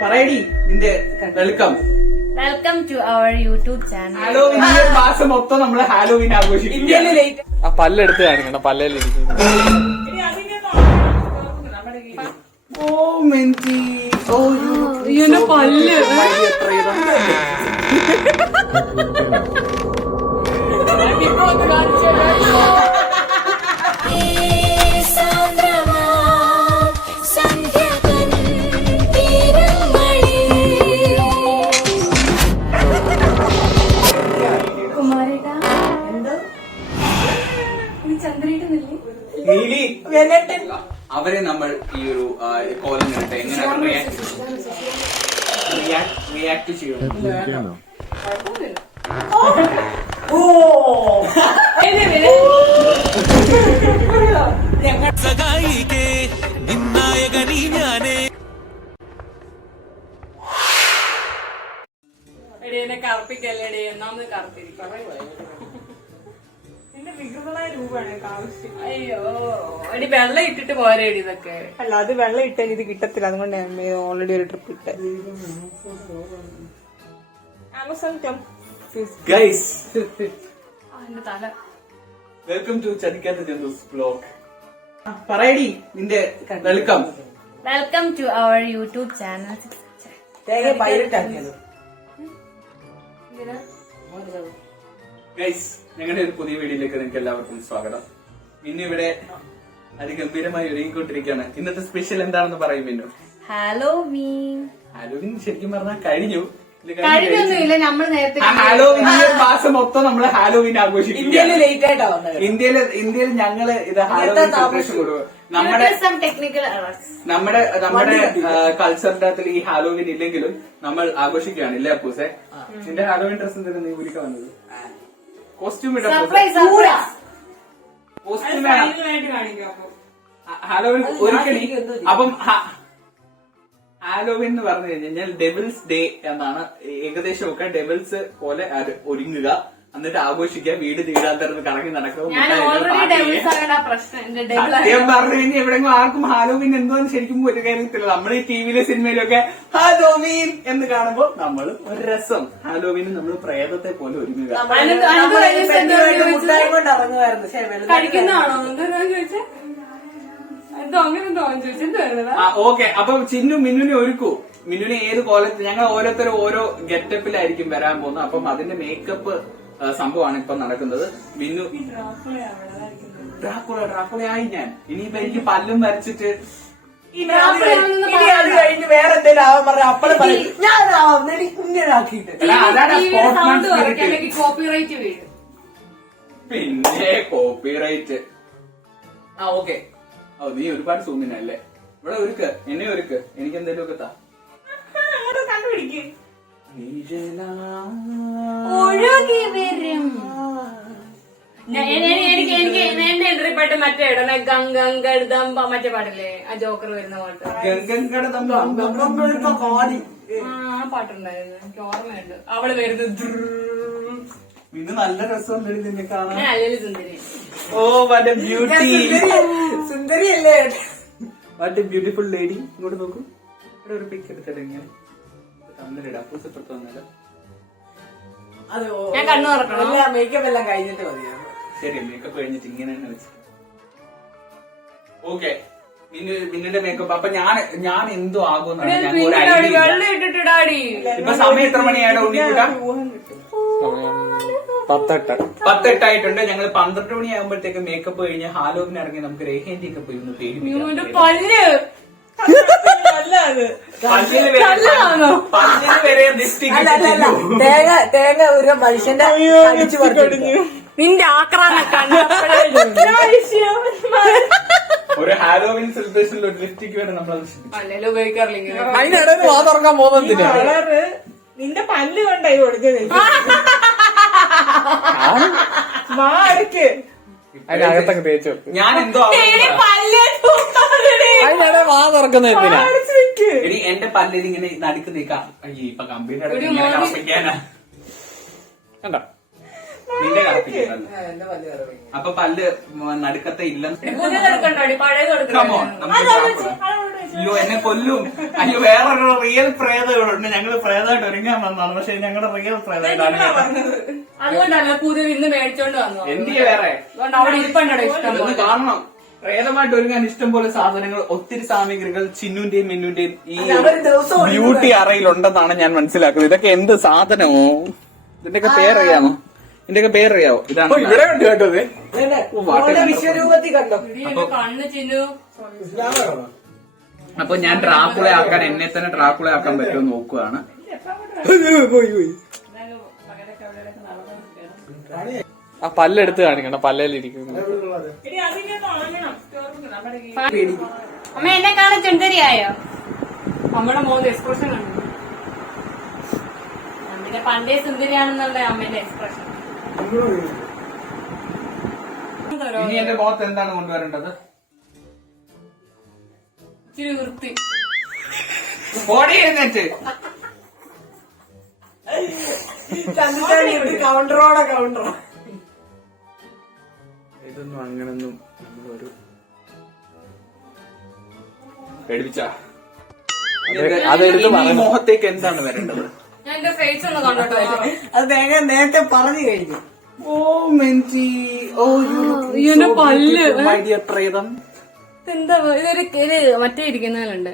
പറയടി നിന്റെ welcome to our YouTube channel. Halloween ഈ ഒരു മാസം മൊത്തം നമ്മള് ഹാലോവിൻ ആഘോഷിക്കും. ആ പല്ലെടുത്ത് കാണിക്കണം, പല്ലിലിരിക്കുന്നു. ഓ മെന്റി, ഓ പല്ല് അവരെ നമ്മൾ ഈ ഒരു കോലം കണ്ടിട്ട് എങ്ങനെ റിയാക്ട് ചെയ്യണം? കറുപ്പിക്കല്ലേ ഒന്നാമത് കറുപ്പിരിക്കും. വികൃതമായ രൂപമാണ് ആവശ്യം. അയ്യോ എടി വെള്ളം ഇട്ടിട്ട് പോരേടി ഇതൊക്കെ. അല്ല, അത് വെള്ളം ഇട്ടാൽ ഇത് കിട്ടത്തില്ല, അതുകൊണ്ട് ഓൾറെഡി ഒരു ട്രിപ്പ് ഇട്ട്. ഗൈസ്, എന്റെ തല. വെൽക്കം ടു ചതിക്കാത്ത ജന്തൂസ് വ്ലോഗ്. പറയടി നിന്റെ welcome to our YouTube channel. Guys, ഞങ്ങളുടെ ഒരു പുതിയ വീഡിയോയിലേക്ക് നിങ്ങൾക്ക് എല്ലാവർക്കും സ്വാഗതം. പിന്നെ ഇവിടെ അതിഗംഭീരമായി ഒരുങ്ങിക്കൊണ്ടിരിക്കുകയാണ്. ഇന്നത്തെ സ്പെഷ്യൽ എന്താണെന്ന് പറയും മിന്നു. ഹാലോവീൻ. ഹാലോവിൻ ശരിക്കും പറഞ്ഞാൽ കഴിഞ്ഞു. കഴിഞ്ഞൊന്നുമില്ല, നമ്മൾ നേരത്തെ ഹാലോവിൻ ഈ ഒരു മാസം മൊത്തം നമ്മള് ഹാലോവിൻ ആഘോഷിക്കും. ഇന്ത്യയിൽ ഞങ്ങള് ഇത് ഹാലോവിൻ സെലിബ്രേഷൻ കൊടുക്കും. നമ്മുടെ കൾച്ചറിന്റെ അകത്തിൽ ഈ ഹാലോവിൻ ഇല്ലെങ്കിലും നമ്മൾ ആഘോഷിക്കുകയാണ്. ഇല്ലേ അപ്പൂസെ? നിന്റെ ഹാലോവിൻ ഡ്രസ് എന്തെങ്കിലും നീ ഊരിക്ക വന്നത്? കോസ്റ്റ്യൂം ഇടാൻ ഹാലോവിൻ ഒരിക്കലും. അപ്പം ഹാലോവിൻ എന്ന് പറഞ്ഞു കഴിഞ്ഞാൽ ഡെവിൾസ് ഡേ എന്നാണ്. ഏകദേശം ഒക്കെ ഡെവിൾസ് പോലെ ഒരുങ്ങുക, എന്നിട്ട് ആഘോഷിക്കുക, വീട് തീരാത്തറന്ന് കറങ്ങി നടക്കുക. സത്യം പറഞ്ഞു കഴിഞ്ഞാൽ എവിടെയെങ്കിലും ആർക്കും ഹാലോവിൻ എന്തോന്ന് ശരിക്കും ഒരു കാര്യത്തില്ല. നമ്മൾ ഈ ടിവിയിലെ സിനിമയിലൊക്കെ ഹാലോവിൻ എന്ന് കാണുമ്പോൾ നമ്മൾ ഒരു രസം. ഹാലോവിന് നമ്മൾ പ്രേതത്തെ പോലെ ഒരുങ്ങുക. ഓക്കെ, അപ്പൊ ചിന്നു മിന്നുനെ ഒരുക്കൂ. മിന്നുനെ ഏത് കോലത്തിൽ ഞങ്ങൾ ഓരോരുത്തരും ഓരോ ഗെറ്റപ്പിലായിരിക്കും വരാൻ പോകുന്നത്. അപ്പം അതിന്റെ മേക്കപ്പ് സംഭവമാണ് ഇപ്പൊ നടക്കുന്നത്. മിന്നു ഡ്രാക്കുളയായി ഞാൻ ഇനിയിപ്പോ എനിക്ക് പല്ലും വരച്ചിട്ട് കഴിഞ്ഞ് വേറെ എന്തെങ്കിലും ആവാൻ പറഞ്ഞ അപ്പഴും പറയും ഞാനാവാം കുഞ്ഞനാക്കിയിട്ട്. പിന്നെ കോപ്പിറൈറ്റ്. ഓക്കെ, നീ ഒരുപാട് സൂമിനല്ലേ. ഇവിടെ ഒരുക്ക്, എന്നെ ഒരുക്ക്, എനിക്ക് എന്തെങ്കിലും ഒക്കെ താ. ഒഴുകി വരും. എനിക്ക് എന്റെ എൻട്രി പാട്ട് മറ്റേ ഇടണ ഗംഗം മറ്റേ പാട്ടില്ലേ, ആ ജോക്കർ വരുന്ന പാട്ട്. ആ പാട്ടുണ്ടായിരുന്നു, എനിക്ക് ഓർമ്മയുണ്ട്. അവള് വരുന്നത് ഇത് നല്ല രസം നിന്നെ കാണാൻ. അല്ലല്ലോ സുന്ദരി. Oh what a beauty. സുന്ദരിയല്ലേ? What a beautiful lady. ഇങ്ങോട്ട് നോക്കൂ. ഇവിടെ ഒരു പിക്ക് എടുത്തിട്ട് ഇങ്ങനെ തമ്മിലിടാം. പൂസപ്പുറത്ത് വന്നല്ലോ. ഞാൻ കണ്ണു തുറക്കണം. മേക്കപ്പ് എല്ലാം കഴിഞ്ഞിട്ട് മതിയാണ്. ശരി, മേക്കപ്പ് കഴിഞ്ഞിട്ട് ഇങ്ങനെ തന്നെ വെച്ച്. ഓക്കെ, പിന്നീട് മേക്കപ്പ്. അപ്പൊ ഞാൻ എന്തോ ആകുമെന്നാണ് ഞങ്ങൾ ഒരു ഐഡിയ. ഇപ്പൊ സമയം എത്ര മണിയാണ് ഉണ്ണിക്കൂട്ടാ? 10:08 ഞങ്ങൾ 12 മണിയാകുമ്പോഴത്തേക്ക് മേക്കപ്പ് കഴിഞ്ഞ് ഹാലോവിന് ഇറങ്ങി നമുക്ക് രേഖേന്റെ ഒക്കെ പോയി ഒന്ന് പേടിപ്പിക്കാം. തേങ്ങ ഒരു മനുഷ്യന്റെ അടിച്ചു പറഞ്ഞു. നിന്റെ ആക്രമണം ഒരു ഹാലോവിൻ സെലിബ്രേഷനിൽ ഒരു ലിപ്സ്റ്റിക് വരെ നമ്മൾ അല്ലല്ലോ ഉപയോഗിക്കാറില്ല. അതിനിടയിൽ വാ തുറക്കാൻ പോകുന്നതിന് നിന്റെ പല്ല് കൊണ്ടായി കൊടുക്കുന്നത്. മാർക്ക് അതിനകത്തൊക്കെ തേച്ചു. ഞാൻ എന്തോ അതിനിടെ വാ തുറക്കുന്ന എന്തിനാ? എടി എന്റെ പല്ലിൽ ഇങ്ങനെ നടുക്ക് നീക്കാം. ഇപ്പൊ കമ്പ്യൂട്ടർ കണ്ടോ? നിന്റെ കറുപ്പിക്കും പല്ല്. എന്റെ പല്ല് കറവി. അപ്പൊ പല്ല് നടുക്കത്തെ ഇല്ലെന്ന് പുതിയത് എടുക്കണ്ടോ പഴയത് Come on, എടുക്കണ്ടോ നമുക്ക് അയ്യോ എന്നെ കൊല്ലും. അയ്യോ വേറൊരു റിയൽ പ്രേതകളുണ്ട്. ഞങ്ങള് പ്രേതമായിട്ട് ഒരുങ്ങാൻ വന്നതാണ്. പക്ഷെ ഞങ്ങളുടെ റിയൽ പ്രേതമായിട്ടാണ് അതുകൊണ്ടല്ല പുതിയത് ഇന്ന് മേടിച്ചോണ്ട് വന്നു എന്തിയെ വേറെ അതുകൊണ്ട് അവിടെ ഇരിപ്പണ്ടോ ഇഷ്ടം ഇതൊന്ന് പോലെ കാണണം. പ്രേതമായിട്ട് ഒരുങ്ങാൻ ഇഷ്ടം പോലെ സാധനങ്ങൾ, ഒത്തിരി സാമഗ്രികൾ ചിന്നുന്റെയും മിന്നുന്റെയും ഈ അവര് ദിവസവും ബ്യൂട്ടി അറയിലുണ്ടെന്നാണ് ഞാൻ മനസ്സിലാക്കുന്നത്. ഇതൊക്കെ എന്ത് സാധനമോ? ഇതിന്റെയൊക്കെ പേരറിയാമോ? ഇതിന്റെയൊക്കെ പേരറിയാവോ? ഇതാണ് ഇവിടെ ഉണ്ട് കേട്ടോ ഇത്. ഇതന്നെ. ഓരോ വിശ്വരൂപത്തിൽ കണ്ടോ. എന്റെ കണ്ണ് ചിന്നു അപ്പൊ ഞാൻ ഡ്രാക്കുള ആക്കാൻ, എന്നെ തന്നെ ഡ്രാക്കുള ആക്കാൻ പറ്റുമോ നോക്കുകയാണ്. ആ പല്ലെടുത്ത് കാണിക്കണം, പല്ലേലിരിക്കുന്നു. അമ്മ എന്നെ കാണാൻ ചുണ്ടരിയായോ? അമ്മയുടെ മോന്റെ എക്സ്പ്രഷൻ കണ്ടു. പിന്നെ പണ്ടേ സുന്ദരിയാണെന്നുള്ള അമ്മേന്റെ എക്സ്പ്രഷൻ. ഇനി എന്റെ മുഖത്ത് എന്താണ് കൊണ്ടുവരേണ്ടത്? ഇച്ചിരി വൃത്തി. ബോഡി എഴുന്നേറ്റ് കൗണ്ടറോടെ കൗണ്ടറോ. ഇതൊന്നും അങ്ങനൊന്നും നമ്മളൊരു പേടിപ്പിച്ച അതെടുത്ത് പറഞ്ഞു. മുഖത്തേക്ക് എന്താണ് വരേണ്ടത്? ഞാൻ എന്റെ ഫേസ് ഒന്ന് കണ്ടോട്ടോ. അത് നേരത്തെ പറഞ്ഞു കഴിഞ്ഞു. ഓ മെൻറ്റി, ഓ ഇതിന്റെ പല്ല് മൈ ഡിയർ പ്രേതം. എന്താ ഇതൊരു മറ്റേ ഇരിക്കുന്നതിലുണ്ട്.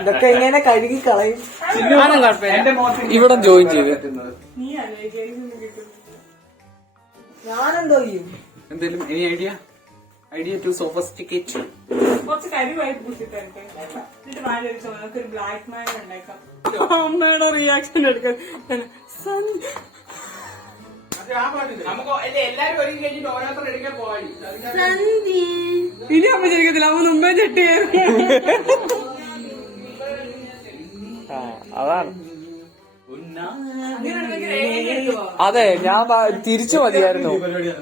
ഇതൊക്കെ ഇങ്ങനെ കഴുകി കളയും. ആരും കുഴപ്പമില്ല. എന്റെ മുഖത്ത് ഇവിടെ join ചെയ്ത്. ഞാനെന്തോ ചെയ്യും. എന്തെങ്കിലും എനി ഐഡിയ ടു സോഫിസ്റ്റിക്കേറ്റ്. കുറച്ച് കരിവായി പൂശിത്തരട്ടെ എന്നിട്ട് വാഴ നമുക്ക് ഒരു ബ്ലാക്ക് മാൻ ഉണ്ടാക്കാം. അമ്മയുടെ റിയാക്ഷൻ എടുക്കാൻ നമുക്ക് എല്ലാരും ഒരുങ്ങി കഴിഞ്ഞിട്ട് ഓരോരുത്തർ എടുക്കാൻ പോയി. ഇനി അമ്മ ശരിക്കത്തില്ല, അമ്മ മുമ്പേ ചെട്ടിയായിരുന്നു. ആ അതാണ്. അതെ ഞാൻ തിരിച്ചു മതിയായിരുന്നു.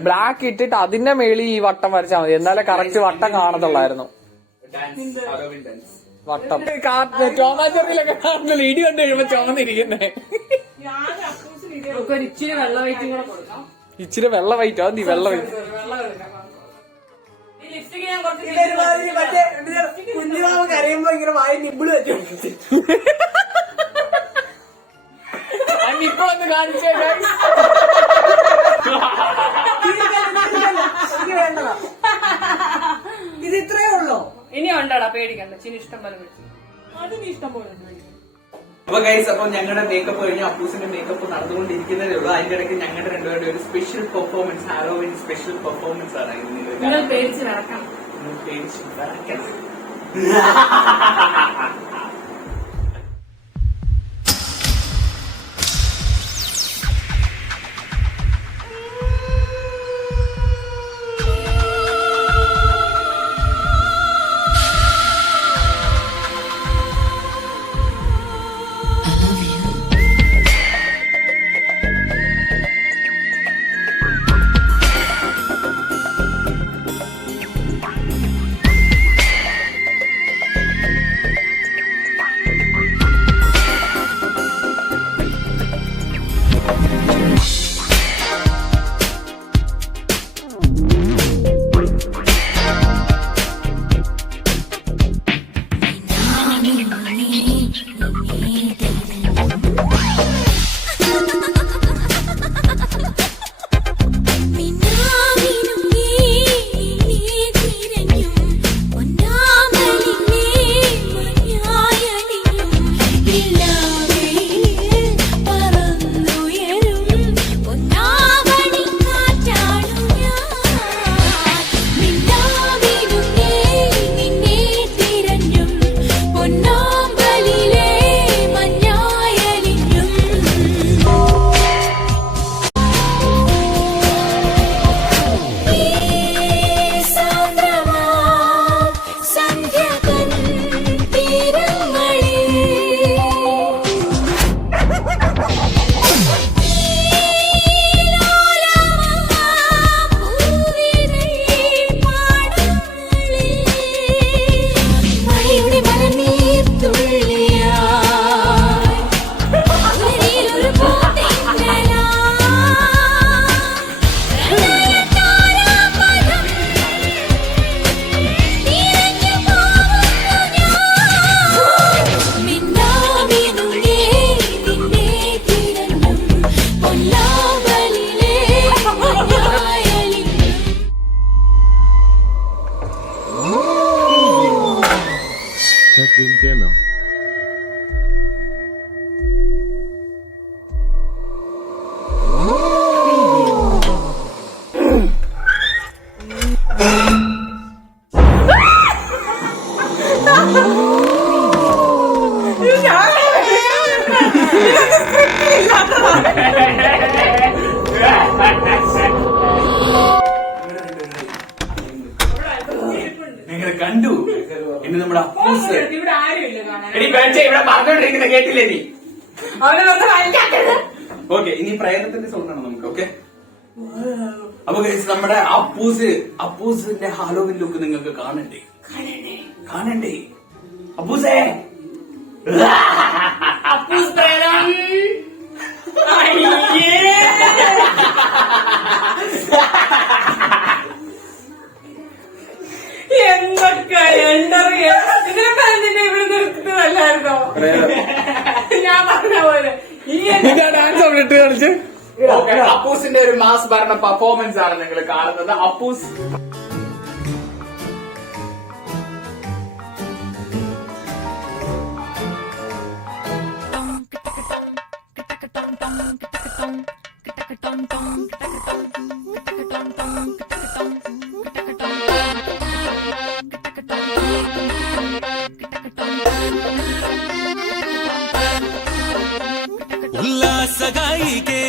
ബ്ലാക്ക് ഇട്ടിട്ട് അതിന്റെ മേളിൽ ഈ വട്ടം വരച്ചാൽ മതി, എന്നാലേ കറക്റ്റ് വട്ടം കാണത്തുള്ളായിരുന്നു. വട്ടം ടോമാറ്റോറിയിലൊക്കെ കാണുന്നില്ല, ഇടി കണ്ടു കഴിയുമ്പോ ചുമന്നിരിക്കുന്നേ. ഒരു ഇച്ചിരി വെള്ളം വൈറ്റും കൂടെ കൊടുക്കാം. ഇച്ചിരി വെള്ള വൈറ്റോ? അത് നീ വെള്ള വൈറ്റ്. ഈ ലിപ്സ്റ്റിക് ഞാൻ കുറച്ച് ഇതൊരുമാതിരി മറ്റേ കുഞ്ഞുമാവ കരയുമ്പോ ഇങ്ങനെ വായി നിബിള് വെച്ചു. ഇപ്പൊന്ന് കാണിച്ചേ. എനിക്ക് വേണ്ടതാ. ഇത് ഇത്രയേ ഉള്ളോ? ഇനി ഉണ്ടോടാ, പേടിക്കണ്ട. ചിനി ഇഷ്ടം പോലെ പിടിച്ചു. അതിന് ഇഷ്ടം പോലെ ഉണ്ട്. അപ്പൊ ഗൈസ്, അപ്പൊ ഞങ്ങളുടെ മേക്കപ്പ് കഴിഞ്ഞ് അപ്പൂസിന്റെ മേക്കപ്പ് നടന്നുകൊണ്ടിരിക്കുന്നതേ ഉള്ളൂ. അതിന്റെ ഇടയ്ക്ക് ഞങ്ങളുടെ രണ്ടുപേരുടെ ഒരു special performance, Halloween special performance ആണ് നിങ്ങൾ പേടിച്ച് നടക്കണം. പേടിച്ച് അപ്പൂസ്. ഇവിടെ ആരുമില്ല കാണാൻ. എടി പേടിച്ച ഇവിടെ പറഞ്ഞോണ്ടിരിക്കുന്ന കേട്ടില്ലേ നീ? അവനെ വെറുതെ വലിക്കാക്കരുത്. ഓക്കെ, ഇനി പ്രേതത്തിന്റെ സൗണ്ട് ആണ് നമുക്ക്. ഓക്കെ, അപ്പൊ guys, നമ്മുടെ അപ്പൂസിന്റെ ഹാലോവിൻ ലുക്ക് നിങ്ങൾക്ക് കാണണ്ടേ? അപ്പൂസേ അപ്പൂസ് പ്രേതം. എന്തൊക്കെ എന്തറിയ ഇതിനൊക്കെ എന്തിനാ ഇവിടെ നിർത്തുന്നതല്ലായിരുന്നോ? ഞാൻ പറഞ്ഞ പോലെ ഈ ഡാൻസ് അവിടെ ഇട്ട് കളിച്ച് അപ്പൂസിന്റെ ഒരു മാസ് ഭരണ പെർഫോമൻസ് ആണ് നിങ്ങൾ കാണുന്നത്. അപ്പൂസ് ഉല്ലാസഗായികേ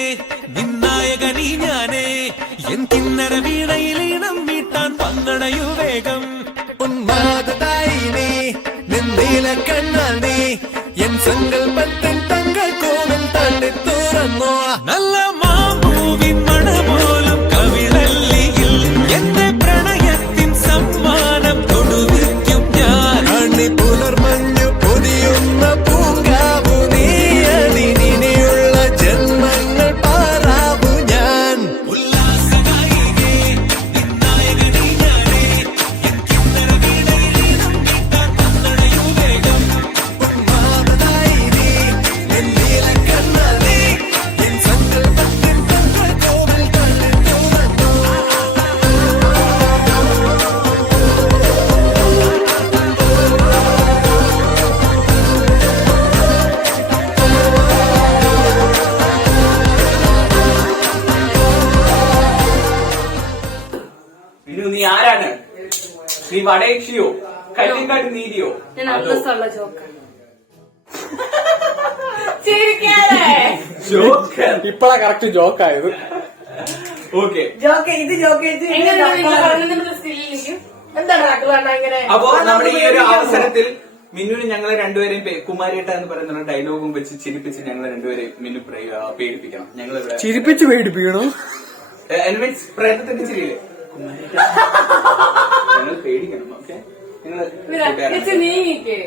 നിന്നായകനീ ഞാനേ എൻ കിന്നര വീണയിലീണം മീട്ടാൻ പങ്കണയു വേഗം ഉന്മാദതായി നീ നിന്നീല കണ്ണാൽ നീ എൻ സങ്കൽപ്പത്തിൻ തങ്കൾ കോവൽ തള്ളി തുറന്നോ നല്ല മാമ്പൂവിൻ മണപോലും കവിളല്ലിയിൽ എന്റെ പ്രണയത്തിൻ സമ്മാനം കൊടുവിക്കും ഞാൻ അണി പുലർമഞ്ഞു പൊതിയുന്ന പൂങ്കാവു നീ അതിനിയുള്ള ജന്മങ്ങൾ പാറാവു ഞാൻ ഉല്ലാസഗായികേ നിന്നായകനീ ഞാനേ എൻ കിന്നര വീണയിലീണം മീട്ടാൻ പങ്കണയു വേഗം ഉന്മാദതായി നീ എൻ നീല കണ്ണാൽ നീ എൻ സങ്കൽപ്പത്തിൻ തങ്കൾ കോവൽ തള്ളി തുറന്നോ മിനു, നീ ആരാണ്? നീ വടയക്ഷിയോ കല്ലിങ്കാട്ട് നീതിയോ? ഞാൻ അന്തസ്സുള്ള ജോക്കർ. ചിരിക്കാതെ. ഇപ്പഴാ കറക്റ്റ് ജോക്കായത്. ഓക്കെ, ഇത് ജോക്ക് എങ്ങനെയാണ് നിങ്ങൾ പറഞ്ഞതിന്റെ സ്കില്ലിലേക്ക്? എന്താ ഡ്രാക്കുള ഇങ്ങനെ? അപ്പോ നമ്മുടെ ഈ ഒരു അവസരത്തിൽ മിന്നുവിന് ഞങ്ങളെ രണ്ടുപേരെയും കുമാരിയേട്ട എന്ന് പറയുന്ന ഡയലോഗും വെച്ച് ചിരിപ്പിച്ച് ഞങ്ങളെ രണ്ടുപേരെയും മിന്നു പേടിപ്പിക്കണം. ഞങ്ങളിവിടെ ചിരിപ്പിച്ച് പേടിപ്പിക്കണോ? മീൻസ് പ്രേതത്തിന്റെ ചിരിയില്ലേ കുമാരിയേട്ട, ഞങ്ങൾ പേടിക്കണം. ഓക്കെ, ചേച്ചി നീങ്ങിക്കേ.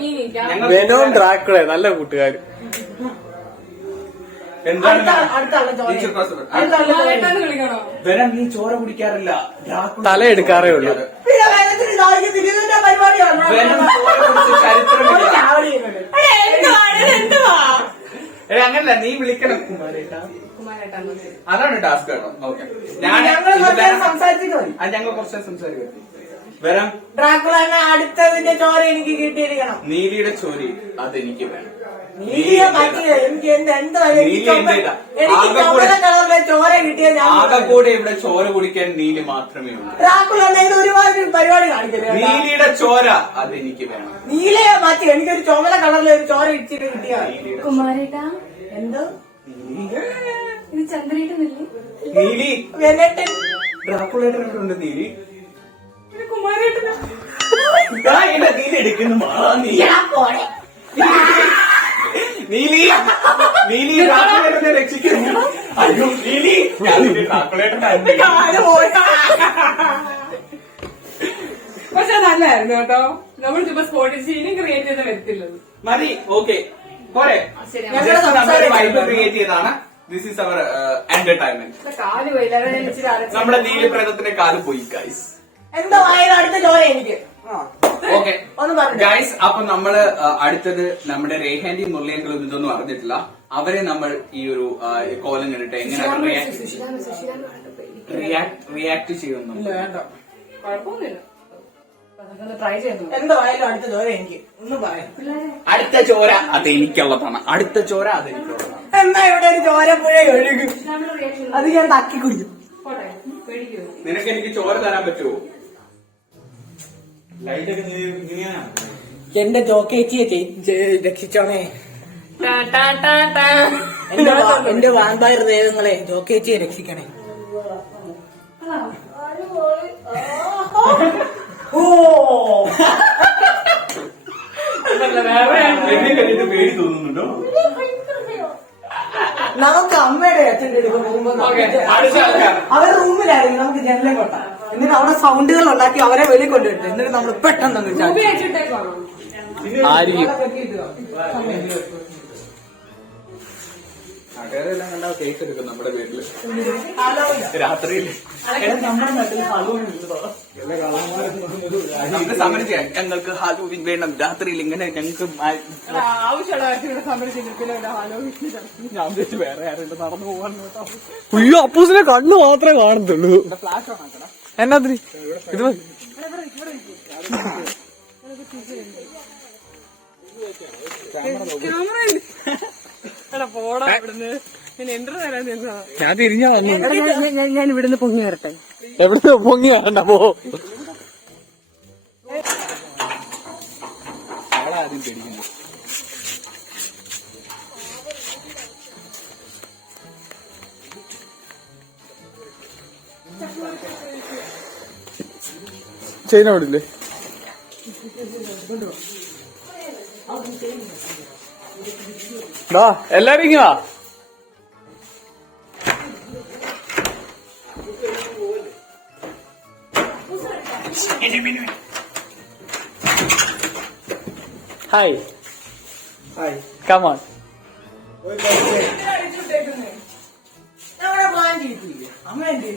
നീങ്ങിക്കാം. വെനോം ഡ്രാക്കുള നല്ല കൂട്ടുകാർ. എന്താണ് അടുത്ത ആളെ ചോര. നീ ചെറുപ്പം കുമാരേട്ടാന്ന് വിളിക്കണോ? വരാൻ നീ ചോര കുടിക്കാറില്ല, ഡ്രാക്കുള തല എടുക്കാറേ ഉള്ളൂ. പിന്നെ വേഗത്തിൽ ഇതാക്കി തിരിയുന്നതിന്റെ പരിപാടിയാണ്. വെനം ചോര കുടിച്ച് ചരിത്രമില്ല. എന്തുവാ? അങ്ങനല്ല, നീ വിളിക്കണം കുമാരേട്ട. കുമാരേട്ടാന്ന്. അതാണ് ടാസ്ക് കേട്ടോ. ഓക്കെ, ഞങ്ങൾ കുറച്ച് നേരം സംസാരിച്ചിട്ട് മതി. അത് ഞങ്ങൾ കുറച്ച് സംസാരിക്കാം. വരാം. ഡ്രാക്കുള അടുത്തതിന്റെ ചോര എനിക്ക് കിട്ടിയിരിക്കണം. നീലിയുടെ ചോരി അതെനിക്ക് വേണം. നീലിയെ പറ്റില്ല. എനിക്ക് എന്ത് നീലി എന്റേതാ. എനിക്ക് ചുമല കളറിലെ ചോര കിട്ടിയ ആകെ കൂടെ ഇവിടെ ചോര കുടിക്കാൻ നീലി മാത്രമേ ഉള്ളൂ. ഡ്രാക്കുള ഇത് ഒരുപാട് പരിപാടി കാണിക്കരുത്. നീലിയുടെ ചോര അതെനിക്ക് വേണം. നീലയെ മാറ്റി എനിക്കൊരു ചുമല കളറിലെ ഒരു ചോര ഇച്ചിട്ട് കിട്ടിയ കുമാരേട്ടാ, എന്തോ ഇത് ചന്ദ്രേട്ടനല്ലേ? നീലി വെനട്ടൻ ഡ്രാക്കുളേറ്ററുണ്ട്. നീലി ഇത് കുമാരേട്ടനാ. നീലി എടുക്കുന്നു. നീലി നീലി ഡ്രാക്കുളേറ്ററിനെ രക്ഷിക്കുന്നു. അയ്യോ നീലി, ഡ്രാക്കുളേറ്ററിന്റെ പക്ഷെ നല്ലായിരുന്നു കേട്ടോ. നമ്മൾ ചുമ്മാ സ്പോട്ടിൽ സീനും ക്രിയേറ്റ് ചെയ്ത് വരത്തില്ലത്. മതി. ഓക്കെ, പോരെ. ശരി, വൈബ് ക്രിയേറ്റ് ചെയ്താണ്. This is our entertainment. കാല് പോയില്ല. അതാ ഞാൻ ഇച്ചിരി അരച്ച്. നമ്മുടെ നീലി പ്രേതത്തിന്റെ കാല് പോയി ഗൈസ്. എന്തോ ആയാലും അടുത്ത ചോര എനിക്ക്. ഓക്കെ ഒന്ന് പറഞ്ഞു ഗൈസ്, അപ്പൊ നമ്മള് അടുത്തത് നമ്മുടെ റേഹാൻഡി മുരളിയങ്കളും ഇതൊന്നും അറിഞ്ഞിട്ടില്ല. അവരെ നമ്മൾ ഈ ഒരു കോലം കണ്ടിട്ട് എങ്ങനെ റിയാക്ട് ചെയ്യുന്നു? കുഴപ്പമൊന്നുമില്ല. ട്രൈ ചെയ്തു. എന്തോ ആയാലും അടുത്ത ചോര എനിക്ക്. ഒന്ന് പറയാം. അടുത്ത ചോര അത് എനിക്കുള്ളതാണ്. അടുത്ത ചോര അത് എനിക്കുള്ളതാണ്. എന്നാ ഇവിടെ ഒരു ചോരപ്പുഴ ഒഴുകും. നമ്മുടെ റിയാക്ഷൻ അത് ഞാൻ തക്കി കുടിക്കും. പോട്ടെ. പേടിക്കോ? നിനക്ക് എനിക്ക് ചോര തരാൻ പറ്റുമോ? ലൈറ്റൊക്കെ ഇങ്ങനെയാണ്. എന്റെ ജോക്കേച്ചിയെ രക്ഷിച്ചോണേ. ടാ ടാ ടാ ടാ. എന്റെ വാൻപയർ ദൈവങ്ങളെ ജോക്കേച്ചിയെ രക്ഷിക്കണേ. ഓ എന്നെ കണ്ടിട്ട് പേടി തോന്നുന്നുണ്ടോ? നമുക്ക് അമ്മയുടെ അച്ഛൻ്റെ അടുത്ത് പോകുമ്പോ അടുത്ത ആൾക്കാർ അവർ റൂമിലായിരുന്നു, നമുക്ക് ജനലം കൊട്ടാം, എന്നിട്ട് അവിടെ സൗണ്ടുകൾ ഉണ്ടാക്കി അവരെ വെളി കൊണ്ടുവരുന്നത്, എന്നിട്ട് നമ്മൾ പെട്ടെന്ന് അങ്ങ് ചാടി. മൂവി അയച്ചിട്ടേക്കാണോ? ആയിരിക്കും. നാട്ടുകാരെല്ലാം കണ്ടാ കേസ് എടുക്കും നമ്മുടെ വീട്ടില് ഹലോ രാത്രിയിൽ. നമ്മുടെ നാട്ടിൽ ഹലോവിൻ ഉണ്ടോ? നമുക്ക് സമരം ചെയ്യാം, ഞങ്ങൾക്ക് ഹാലോവിൻ വേണം രാത്രിയിൽ, ഇങ്ങനെ ഞങ്ങൾക്ക് ആവശ്യമുള്ള കാര്യങ്ങളുടെ സംരക്ഷിക്കത്തില്ല. ഞാൻ വിചാരിച്ചു വേറെ ആരുണ്ട് നടന്നു പോകാൻ കേട്ടോ. അയ്യോ അപ്പൂസിനെ കണ്ണു മാത്രമേ കാണത്തുള്ളൂ. ഫ്ലാഷ് ഓൺ ആക്കണം. എന്നാ ഇത് മതി. എടാ പോടാ ഇവിടുന്ന്. ഞാൻ എൻട്രി തരാൻ നിന്നാ. ഞാൻ തിരിഞ്ഞാ വന്നു. ഞാൻ ഇവിടുന്ന് പൊങ്ങി വരട്ടെ. എവിടെ പൊങ്ങി കാണണ്ട പോ. ആളാദ്യം പേടിക്കുന്നു. ചെയിന വിടില്ലേ? എല്ലാരും ഇങ്ങ വാ. Hi hi. കമോൺ. നമ്മുടെ പ്ലാൻ ചെയ്തില്ലേ അമ്മ എന്റെ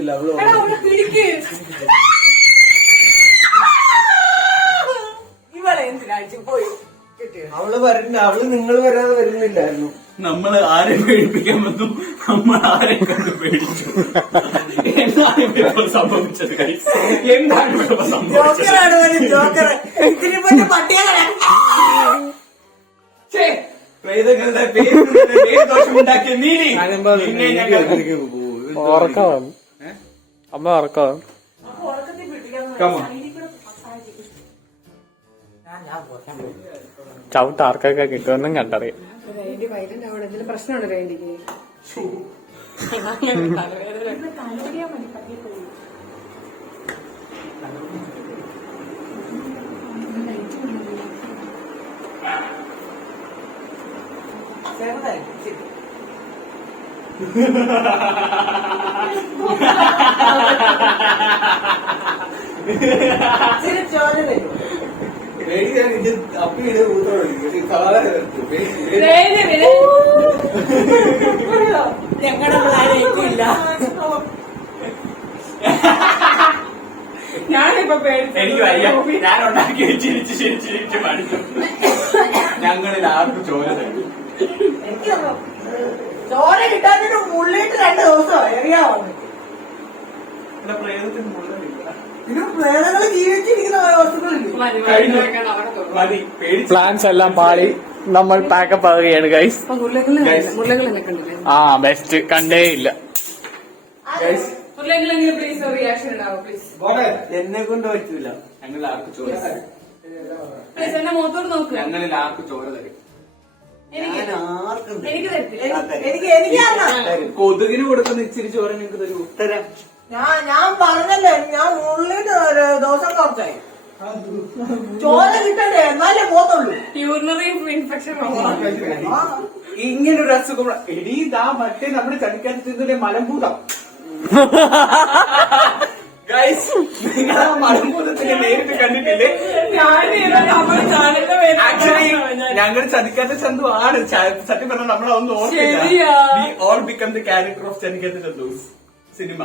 എടാ അവിടെ പിടിക്ക്. ഇവളെ എന്തിനാഴ്ച പോയി അവള് വരണ്ട, അവള് നിങ്ങൾ വരാതെ വരുന്നില്ലായിരുന്നു. നമ്മള് ആരെ പേടിപ്പിക്കാൻ വന്നു, നമ്മൾ ആരെ കണ്ട് പേടിച്ചു. എന്താണ് ഇവിടെ സംഭവിച്ചത്? എന്താണ് ഇവിടെ സംഭവിച്ചത്? ജോക്കറാണ് വരും, ജോക്കർ ഇതിന് പറ്റി പട്ടികളെ പ്രേതങ്ങളുടെ പേരുദോഷമുണ്ടാക്കിയ നീലി നിന്നെ ഞങ്ങൾ ഉറക്കം അമ്മ ഉറക്കം. ചവിട്ട് ആർക്കൊക്കെ കിട്ടുമെന്നും കണ്ടറിയാം. റേണ്ടി വൈലന്റ് അവിടെ എന്തെങ്കിലും പ്രശ്നമുണ്ട് റേണ്ടിക്ക്. ചോര വരും. പേടിക്കാൻ ഇത് അപ്പിയുടെ ഊത്തോളി കളറെ ഞങ്ങളുടെ പ്ലാൻ എനിക്കില്ല. ഞാനിപ്പോ എനിക്ക് വയ്യ, ഞാൻ ഉണ്ടാക്കി ചിരിച്ച് ചിരിച്ച് ചിരിച്ച് പഠിച്ചു. ഞങ്ങളിൽ ആർക്കും ചോര തരും. എനിക്ക് ചോര കിട്ടാഞ്ഞിട്ട് മുള്ളിട്ട് 2 ദിവസം എറിയാവോ? ഇവിടെ പ്രേതത്തിന് മുള്ളലില്ല. ഇത് പ്രേതങ്ങൾ ജീവിച്ചിരിക്കുന്ന വസ്തുക്കളില്ലേ? മതി പേടിച്ച്. പ്ലാൻസ് എല്ലാം പാളി നമ്മൾ പാക്കപ്പ് ആവുകയാണ് ഗൈസ്. മുല്ലകളെ കണ്ടില്ലേ? ആ ബെസ്റ്റ് കണ്ടേ ഇല്ല. മുല്ലകളെങ്കിലും പ്ലീസ് റിയാക്ഷൻ ഉണ്ടാവും പ്ലീസ്. എന്നെ കൊണ്ട് പറ്റൂല. ഞങ്ങളിൽ ആർക്കും ചോര തരും. പ്ലീസ് എന്നെ മുഖത്തോട് നോക്കുക. ഞങ്ങളിൽ ആർക്കും ചോര തരും. എനിക്ക് ആർക്കും എനിക്ക് തരത്തില്ല. എനിക്ക് അറിയാം. കൊതുകിന് കൊടുക്കുന്ന ഇച്ചിരി ചോര നിങ്ങൾക്ക് തരൂ. തരാം. ഞാൻ പറഞ്ഞല്ലേ, ഞാൻ മുള്ളിട്ട് 1 ദിവസം കുറച്ചായി. ചോര കിട്ടണ്ടേ, എന്നാലേ പോത്തുള്ളൂ. യൂറിനറി ഇൻഫെക്ഷൻ ഇങ്ങനൊരു അസുഖം എടീ ദാ മറ്റേ നമ്മുടെ ചതിക്കാത്ത മലമ്പൂതം. ഗൈസ് നിങ്ങൾ ആ മലമ്പൂതത്തിനെ നേരിട്ട് കണ്ടിട്ടില്ലേ? ആക്ച്വലി ഞങ്ങൾ ചതിക്കാത്ത ചന്തു ആണ്. സത്യം പറഞ്ഞാൽ നമ്മളതൊന്നും ഓർത്തില്ല. ശരിയാ. We all become the character of ചതിക്കാത്ത ചന്ദൂസ് സിനിമ.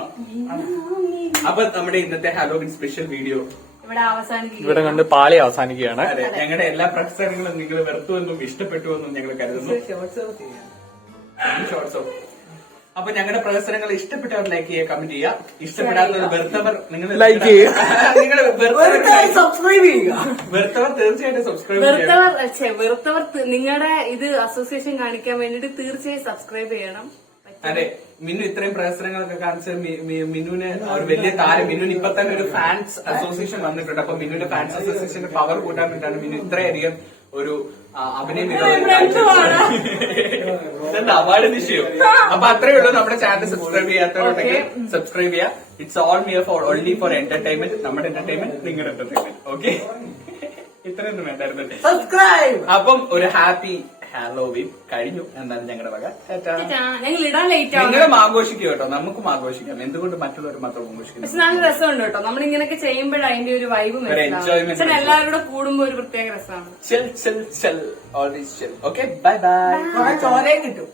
അപ്പൊ നമ്മുടെ ഇന്നത്തെ ഹാലോവിൻ സ്പെഷ്യൽ വീഡിയോ ഇവിടെ അവസാനിക്കും. ഇവിടെ കണ്ട് പാളി അവസാനിക്കുകയാണ്. അതെ, ഞങ്ങളുടെ എല്ലാ പ്രശ്നങ്ങളും നിങ്ങൾ വെറുത്തുവെന്നും ഇഷ്ടപ്പെട്ടുവെന്നും ഞങ്ങൾ കരുതുന്നു. ഷോർട്സോ. അപ്പൊ ഞങ്ങളുടെ പ്രദർശനങ്ങൾ ഇഷ്ടപ്പെട്ടവർ ലൈക്ക് ചെയ്യുക, കമന്റ് ചെയ്യുക. ഇഷ്ടപ്പെടാത്തവർ വെറുത്തവർ നിങ്ങൾ Like ചെയ്യുക. നിങ്ങൾ വെറുത്തവർ സബ്സ്ക്രൈബ് ചെയ്യുക. വെറുത്തവർ തീർച്ചയായിട്ടും സബ്സ്ക്രൈബ് ചെയ്യുക. വെറുത്തവർ നിങ്ങളുടെ ഇത് അസോസിയേഷൻ കാണിക്കാൻ വേണ്ടിട്ട് തീർച്ചയായും സബ്സ്ക്രൈബ് ചെയ്യണം. അതെ, മിന്നു ഇത്രയും പ്രദർശനങ്ങളൊക്കെ കാണിച്ച് മിന്നുവിന് ഒരു വലിയ താരം. മിന്നുവിന് ഇപ്പൊ തന്നെ ഒരു ഫാൻസ് അസോസിയേഷൻ വന്നിട്ടുണ്ട്. അപ്പൊ മിന്നുവിന്റെ ഫാൻസ് അസോസിയേഷന്റെ പവർ കൂട്ടാൻ വേണ്ടിയിട്ടാണ് മിന്നു ഇത്രയധികം ഒരു അഭിനയം അവാർഡ് നിശ്ചയം. അപ്പൊ അത്രയേ ഉള്ളൂ. നമ്മുടെ ചാനൽ സബ്സ്ക്രൈബ് ചെയ്യാത്തവരുണ്ടെങ്കിൽ സബ്സ്ക്രൈബ് ചെയ്യുക. It's all mere for only for entertainment. നമ്മുടെ എന്റർടൈൻമെന്റ് നിങ്ങളുടെ എന്റർടൈൻമെന്റ്. ഓക്കെ. ഇത്രയൊന്നും വേണ്ടായിരുന്നു. സബ്സ്ക്രൈബ്. അപ്പം ഒരു ഹാപ്പി ഹാലോവീൻ കഴിഞ്ഞു എന്നാലും ഞങ്ങളുടെ വക. ഞങ്ങൾ ഇടാൻ ലേറ്റ് ആവും. നിങ്ങളും ആഘോഷിക്കും കേട്ടോ, നമുക്കും ആഘോഷിക്കാം. എന്തുകൊണ്ട് മറ്റുള്ളവർ മാത്രം ആഘോഷിക്കുന്നു? പക്ഷെ നല്ല രസമുണ്ട് കേട്ടോ, നമ്മൾ ഇങ്ങനെയൊക്കെ ചെയ്യുമ്പോഴേ അതിന്റെ ഒരു വൈബ് enjoyment മനസ്സിലാവും. എല്ലാവരും കൂടെ കൂടുമ്പോ ഒരു പ്രത്യേക രസമാണ്. Chill chill chill always chill. Okay, bye bye. ചോരയും കിട്ടും.